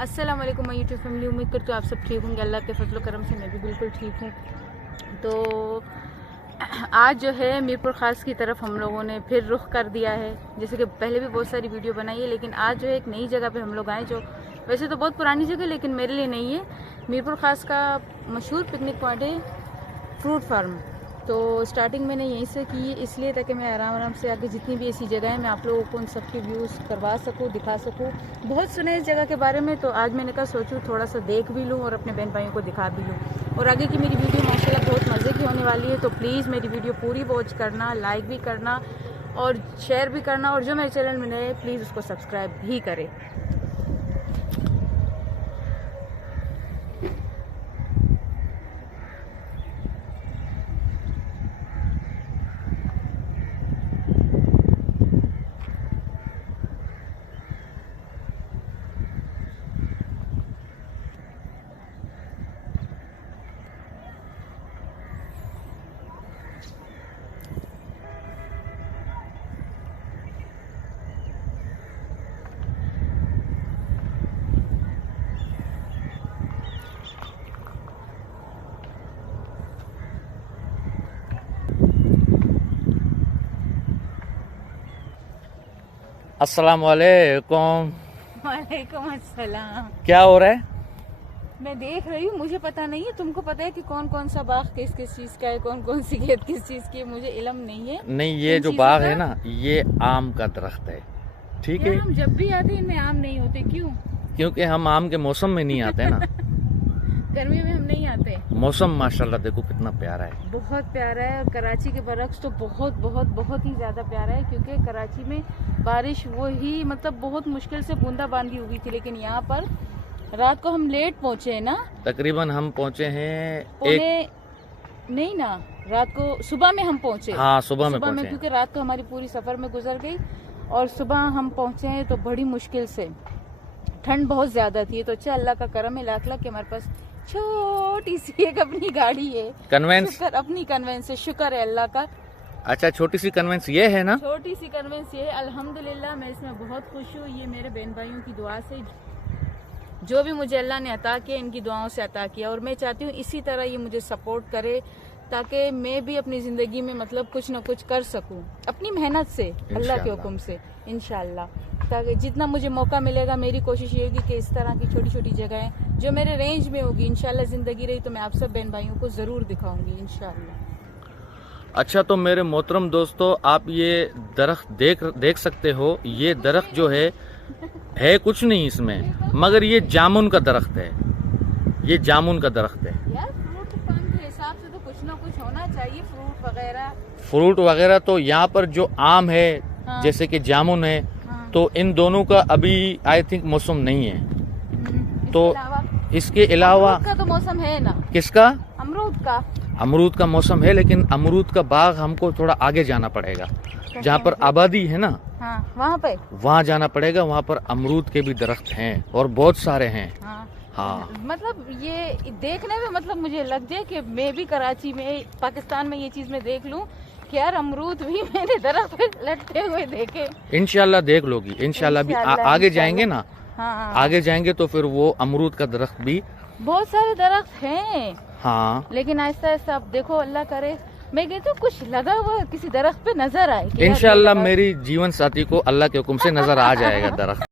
अस्सलाम वालेकुम my YouTube family. उम्मीद करती हूँ आप सब ठीक होंगे। अल्लाह के फजल करम से मैं भी बिल्कुल ठीक हूँ। तो आज जो है मीरपुर ख़ास की तरफ हम लोगों ने फिर रुख कर दिया है। जैसे कि पहले भी बहुत सारी वीडियो बनाई है, लेकिन आज जो है एक नई जगह पे हम लोग आए, जो वैसे तो बहुत पुरानी जगह लेकिन मेरे लिए नहीं है। मीरपुर ख़ास का मशहूर पिकनिक पॉइंट है फ्रूट फार्म। तो स्टार्टिंग मैंने यहीं से की है, इसलिए ताकि मैं आराम आराम से आगे जितनी भी ऐसी जगह है मैं आप लोगों को उन सब के व्यूज़ करवा सकूँ, दिखा सकूँ। बहुत सुने इस जगह के बारे में, तो आज मैंने कहा सोचूँ थोड़ा सा देख भी लूँ और अपने बहन भाइयों को दिखा भी लूँ। और आगे की मेरी वीडियो माशाल्लाह बहुत मज़े की होने वाली है। तो प्लीज़ मेरी वीडियो पूरी वॉच करना, लाइक भी करना और शेयर भी करना, और जो मेरे चैनल में नए प्लीज़ उसको सब्सक्राइब भी करें। अस्सलाम वालेकुम। वालेकुम अस्सलाम। क्या हो रहा है? मैं देख रही हूँ, मुझे पता नहीं है, तुमको पता है कि कौन कौन सा बाग किस किस चीज का है, कौन कौन सी खेत किस चीज की है, मुझे इल्म नहीं है। नहीं, ये जो बाग है ना, ये आम का दरख्त है, ठीक है। हम जब भी आते हैं इनमें आम नहीं होते, क्यों? क्योंकि हम आम के मौसम में नहीं आते ना। गर्मी में हम नहीं आते। मौसम माशाल्लाह देखो कितना प्यारा है, बहुत प्यारा है। और कराची के बरक्स तो बहुत बहुत बहुत ही ज्यादा प्यारा है, क्योंकि कराची में बारिश वो ही मतलब बहुत मुश्किल से बूंदाबांदी हुई थी, लेकिन यहाँ पर रात को हम लेट पहुंचे हैं ना। तकरीबन हम पहुंचे हैं नहीं ना, रात को सुबह में हम पहुंचे। हाँ, सुबह में पहुंचे, क्योंकि रात को हमारी पूरी सफर में गुजर गई और सुबह हम पहुंचे हैं तो बड़ी मुश्किल से, ठंड बहुत ज्यादा थी। तो अच्छा अल्लाह का करम है, लाख लाख कि हमारे पास छोटी सी एक अपनी गाड़ी है, कन्वेंस, अपनी कन्वेंस है, शुक्र है अल्लाह का। अच्छा, छोटी सी कन्वेंस ये है ना? छोटी सी कन्वेंस ये है, अल्हम्दुलिल्लाह मैं इसमें बहुत खुश हूँ। ये मेरे बहन भाइयों की दुआ से, जो भी मुझे अल्लाह ने अता किया इनकी दुआओं से अता किया, और मैं चाहती हूँ इसी तरह ये मुझे सपोर्ट करे, ताकि मैं भी अपनी जिंदगी में मतलब कुछ न कुछ कर सकूं अपनी मेहनत से, अल्लाह के हुक्म से इंशाल्लाह। ताकि जितना मुझे मौका मिलेगा, मेरी कोशिश ये होगी कि इस तरह की छोटी छोटी जगहें जो मेरे रेंज में होगी, इंशाल्लाह जिंदगी रही तो मैं आप सब बहन भाइयों को जरूर दिखाऊंगी इंशाल्लाह। अच्छा, तो मेरे मोहतरम दोस्तों, आप ये दरख्त देख सकते हो। ये दरख्त जो है कुछ नहीं इसमें, मगर ये जामुन का दरख्त है। ये जामुन का दरख्त है यार। फ्रूट फार्म के हिसाब से तो कुछ ना कुछ होना चाहिए, फ्रूट वगैरह। तो यहाँ पर जो आम है, हाँ। जैसे कि जामुन है, हाँ। तो इन दोनों का अभी आई थिंक मौसम नहीं है। तो इसके अलावा का तो मौसम है ना। किसका? अमरूद का मौसम है, लेकिन अमरूद का बाग हमको थोड़ा आगे जाना पड़ेगा, जहाँ पर आबादी है ना। हाँ, वहाँ जाना पड़ेगा। वहाँ पर अमरूद के भी दरख्त हैं और बहुत सारे हैं। हाँ। मतलब ये देखने में मतलब मुझे लग जाए कि मैं भी कराची में, पाकिस्तान में ये चीज मैं देख लूं कि यार अमरूद भी मैंने दरख्त पे लटके हुए देखे। इंशाल्लाह देख लोगी, इंशाल्लाह भी आगे जाएंगे ना। हाँ। आगे जाएंगे तो फिर वो अमरूद का दरख्त भी, बहुत सारे दरख्त हैं। हाँ, लेकिन आहिस्ता आहिस्ता अब देखो, अल्लाह करे मैं कहती हूँ कुछ लगा हुआ किसी दरख्त पे नजर आए। इंशाल्लाह मेरी जीवन साथी को अल्लाह के हुक्म से नजर आ जाएगा दरख्त।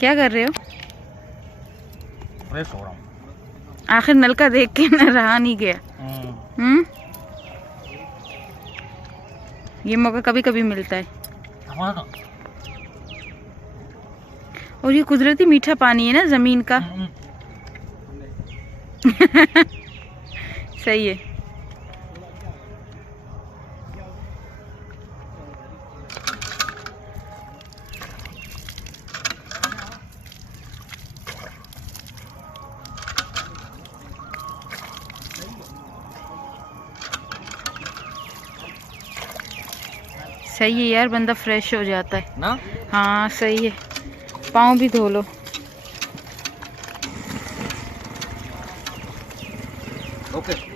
क्या कर रहे हो? फ्रेश हो रहा हूँ। आखिर नल का देख के न रहा नहीं गया। ये मौका कभी कभी मिलता है। और ये कुदरती मीठा पानी है ना जमीन का। सही है। सही है यार, बंदा फ्रेश हो जाता है ना। हाँ सही है। पाँव भी धो लो। ओके।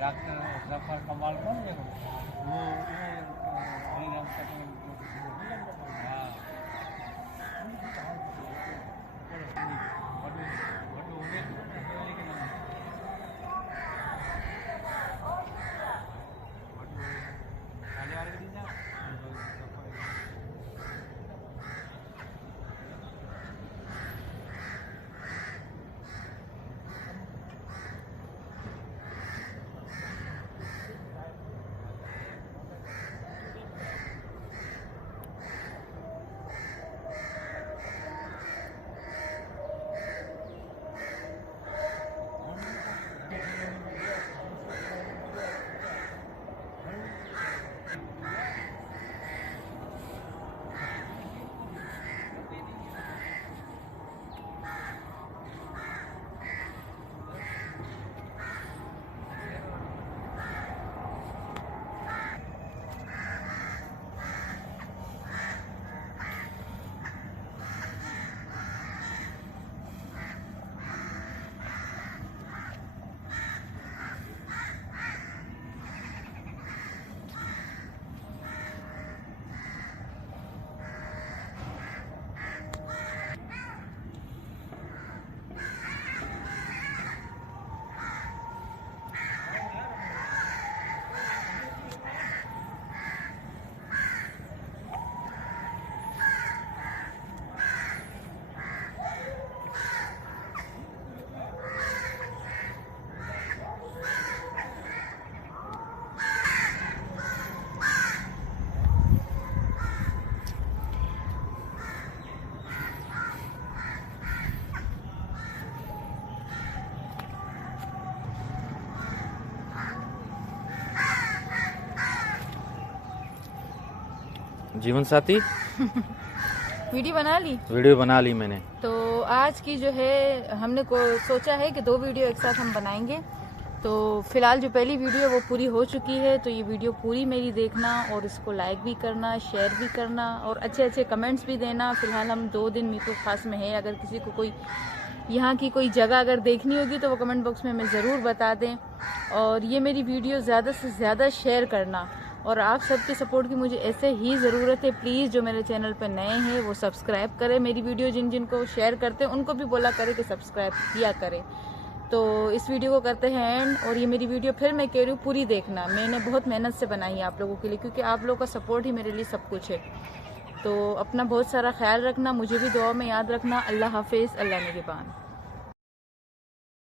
डॉक्टर जफर कमाल कौन देखो वो श्रीराम जीवन साथी वीडियो बना ली। वीडियो बना ली मैंने। तो आज की जो है हमने सोचा है कि 2 वीडियो एक साथ हम बनाएंगे। तो फिलहाल जो पहली वीडियो वो पूरी हो चुकी है, तो ये वीडियो पूरी मेरी देखना और इसको लाइक भी करना, शेयर भी करना और अच्छे अच्छे कमेंट्स भी देना। फिलहाल हम 2 दिन मीरपुर खास में है, अगर किसी को कोई यहाँ की कोई जगह अगर देखनी होगी तो वो कमेंट बॉक्स में हमें ज़रूर बता दें। और ये मेरी वीडियो ज़्यादा से ज़्यादा शेयर करना, और आप सबके सपोर्ट की मुझे ऐसे ही ज़रूरत है। प्लीज़ जो मेरे चैनल पर नए हैं वो सब्सक्राइब करें मेरी वीडियो, जिन जिनको शेयर करते हैं उनको भी बोला करें कि सब्सक्राइब किया करें। तो इस वीडियो को करते हैं एंड, और ये मेरी वीडियो फिर मैं कह रही हूँ पूरी देखना, मैंने बहुत मेहनत से बनाई है आप लोगों के लिए, क्योंकि आप लोगों का सपोर्ट ही मेरे लिए सब कुछ है। तो अपना बहुत सारा ख्याल रखना, मुझे भी दुआ में याद रखना। अल्लाह हाफिज़, अल्लाह निगहबान।